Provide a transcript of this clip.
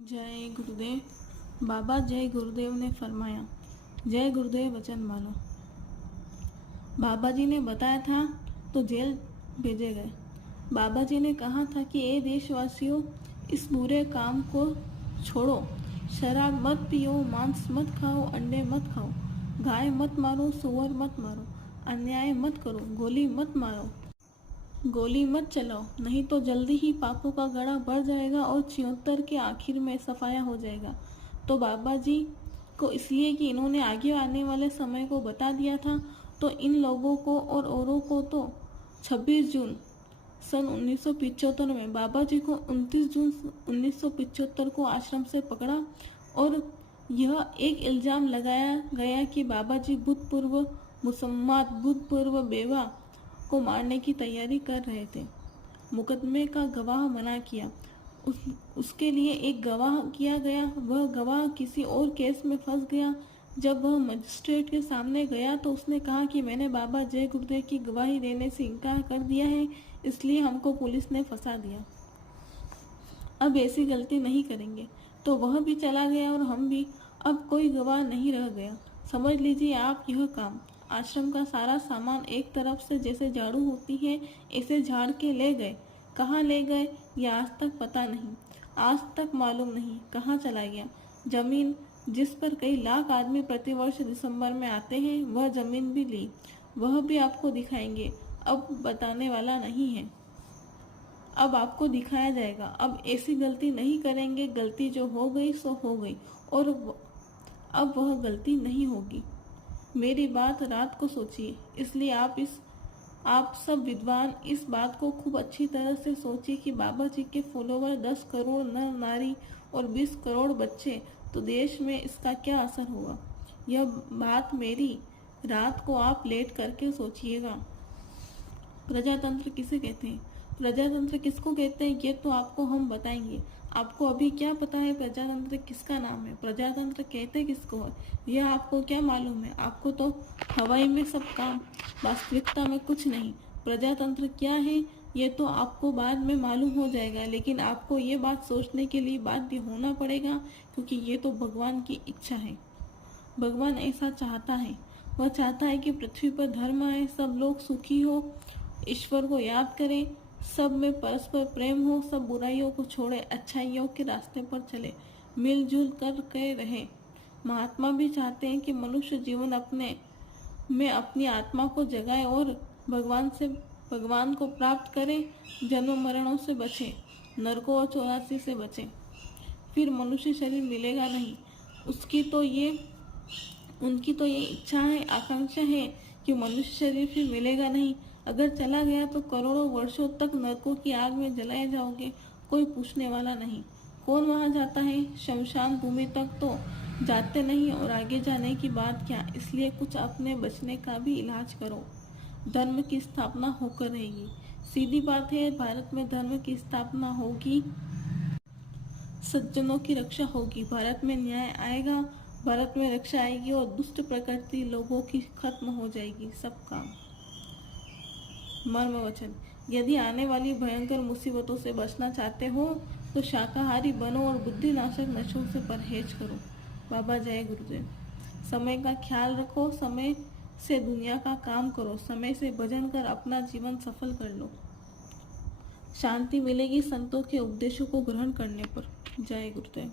जय गुरुदेव। बाबा जय गुरुदेव ने फरमाया, जय गुरुदेव वचन मानो। बाबा जी ने बताया था तो जेल भेजे गए। बाबा जी ने कहा था कि ए देशवासियों, इस बुरे काम को छोड़ो। शराब मत पियो, मांस मत खाओ, अंडे मत खाओ, गाय मत मारो, सुअर मत मारो, अन्याय मत करो, गोली मत मारो, गोली मत चलाओ, नहीं तो जल्दी ही पापों का गड़ा बढ़ जाएगा और 76 के आखिर में सफाया हो जाएगा। तो बाबा जी को इसलिए कि इन्होंने आगे आने वाले समय को बता दिया था, तो इन लोगों को और औरों को तो 26 जून सन 1975 में बाबा जी को 29 जून 1975 को आश्रम से पकड़ा और यह एक इल्ज़ाम लगाया गया कि बाबा जी भूतपूर्व मुसम्मात भूतपूर्व बेवा को मारने की तैयारी कर रहे थे। मुकदमे का गवाह मना किया, उसके लिए एक गवाह किया गया। वह गवाह किसी और केस में फंस गया। जब वह मजिस्ट्रेट के सामने गया तो उसने कहा कि मैंने बाबा जय गुरुदेव की गवाही देने से इनकार कर दिया है, इसलिए हमको पुलिस ने फंसा दिया। अब ऐसी गलती नहीं करेंगे। तो वह भी चला गया और हम भी। अब कोई गवाह नहीं रह गया। समझ लीजिए आप यह काम। आश्रम का सारा सामान एक तरफ से जैसे झाड़ू होती है ऐसे झाड़ के ले गए। कहाँ ले गए यह आज तक पता नहीं, आज तक मालूम नहीं कहाँ चला गया। जमीन जिस पर कई लाख आदमी प्रतिवर्ष दिसंबर में आते हैं, वह जमीन भी ली। वह भी आपको दिखाएंगे। अब बताने वाला नहीं है, अब आपको दिखाया जाएगा। अब ऐसी गलती नहीं करेंगे। गलती जो हो गई सो हो गई और अब वह गलती नहीं होगी। मेरी बात रात को सोचिए। इसलिए आप सब विद्वान इस बात को खूब अच्छी तरह से सोचिए कि बाबा जी के फॉलोवर 10 करोड़ नर नारी और 20 करोड़ बच्चे, तो देश में इसका क्या असर होगा। यह बात मेरी रात को आप लेट करके सोचिएगा। प्रजातंत्र किसे कहते हैं, प्रजातंत्र किसको कहते हैं, ये तो आपको हम बताएंगे। आपको अभी क्या पता है प्रजातंत्र किसका नाम है, प्रजातंत्र कहते किसको है, यह आपको क्या मालूम है। आपको तो हवाई में सब काम, वास्तविकता में कुछ नहीं। प्रजातंत्र क्या है ये तो आपको बाद में मालूम हो जाएगा, लेकिन आपको ये बात सोचने के लिए बाध्य होना पड़ेगा, क्योंकि ये तो भगवान की इच्छा है। भगवान ऐसा चाहता है। वह चाहता है कि पृथ्वी पर धर्म आए, सब लोग सुखी हो, ईश्वर को याद करें, सब में परस्पर प्रेम हो, सब बुराइयों को छोड़े, अच्छाइयों के रास्ते पर चले, मिलजुल कर के रहे। महात्मा भी चाहते हैं कि मनुष्य जीवन अपनी आत्मा को जगाए और भगवान को प्राप्त करे, जन्म मरणों से बचे, नरकों और 84 से बचे। फिर मनुष्य शरीर मिलेगा नहीं। उनकी तो ये इच्छा है, आकांक्षा है कि मनुष्य शरीर फिर मिलेगा नहीं। अगर चला गया तो करोड़ों वर्षों तक नरकों की आग में जलाए जाओगे, कोई पूछने वाला नहीं। कौन वहां जाता है, शमशान भूमि तक तो जाते नहीं, और आगे जाने की बात क्या। इसलिए कुछ अपने बचने का भी इलाज करो। धर्म की स्थापना होकर रहेगी। सीधी बात है, भारत में धर्म की स्थापना होगी, सज्जनों की रक्षा होगी, भारत में न्याय आएगा, भारत में रक्षा आएगी और दुष्ट प्रकृति लोगों की खत्म हो जाएगी। सब काम। मर्म वचन। यदि आने वाली भयंकर मुसीबतों से बचना चाहते हो तो शाकाहारी बनो और बुद्धिनाशक नशों से परहेज करो। बाबा जय गुरुदेव। समय का ख्याल रखो, समय से दुनिया का काम करो, समय से भजन कर अपना जीवन सफल कर लो। शांति मिलेगी संतों के उपदेशों को ग्रहण करने पर। जय गुरुदेव।